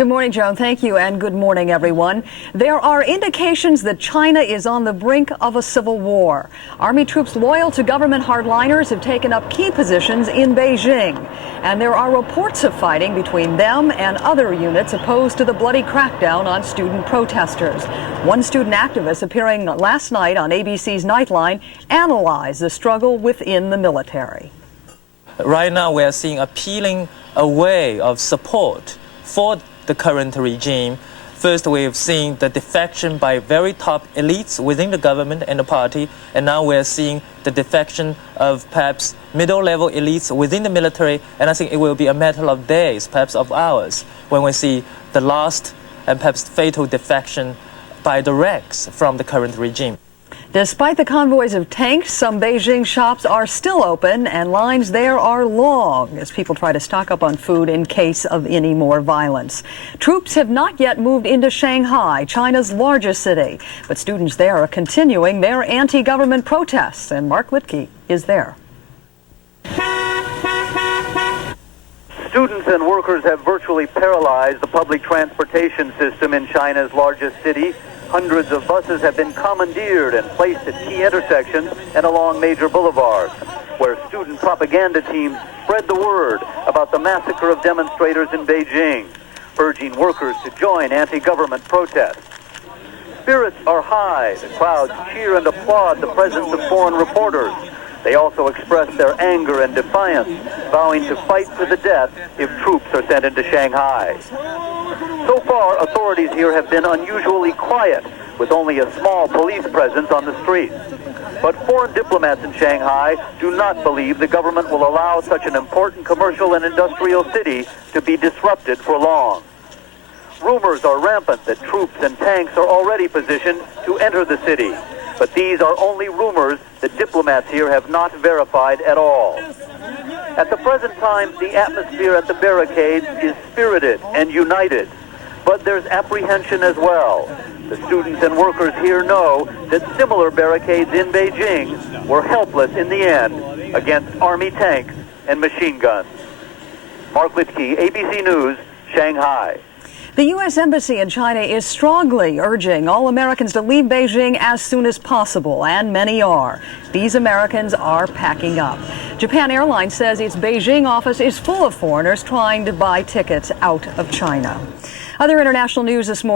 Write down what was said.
Good morning, Joan. Thank you, and good morning, everyone. There are indications that China is on the brink of a civil war. Army troops loyal to government hardliners have taken up key positions in Beijing, and there are reports of fighting between them and other units opposed to the bloody crackdown on student protesters. One student activist appearing last night on ABC's Nightline analyzed the struggle within the military. Right now, we are seeing a peeling away of support for the current regime. First, we've seen the defection by very top elites within the government and the party, and now we're seeing the defection of perhaps middle-level elites within the military, and I think it will be a matter of days, perhaps of hours, when we see the last and perhaps fatal defection by the ranks from the current regime. Despite the convoys of tanks, some Beijing shops are still open and lines there are long as people try to stock up on food in case of any more violence. Troops have not yet moved into Shanghai, China's largest city, but students there are continuing their anti-government protests, and Mark Litke is there. Students and workers have virtually paralyzed the public transportation system in China's largest city. Hundreds of buses have been commandeered and placed at key intersections and along major boulevards, where student propaganda teams spread the word about the massacre of demonstrators in Beijing, urging workers to join anti-government protests. Spirits are high. The crowds cheer and applaud the presence of foreign reporters. They also express their anger and defiance, vowing to fight to the death if troops are sent into Shanghai. So far, authorities here have been unusually quiet, with only a small police presence on the streets. But foreign diplomats in Shanghai do not believe the government will allow such an important commercial and industrial city to be disrupted for long. Rumors are rampant that troops and tanks are already positioned to enter the city, but these are only rumors that diplomats here have not verified at all. At the present time, the atmosphere at the barricades is spirited and united, but there's apprehension as well. The students and workers here know that similar barricades in Beijing were helpless in the end against army tanks and machine guns. Mark Litke, ABC News, Shanghai. The U.S. Embassy in China is strongly urging all Americans to leave Beijing as soon as possible, and many are. These Americans are packing up. Japan Airlines says its Beijing office is full of foreigners trying to buy tickets out of China. Other international news this morning.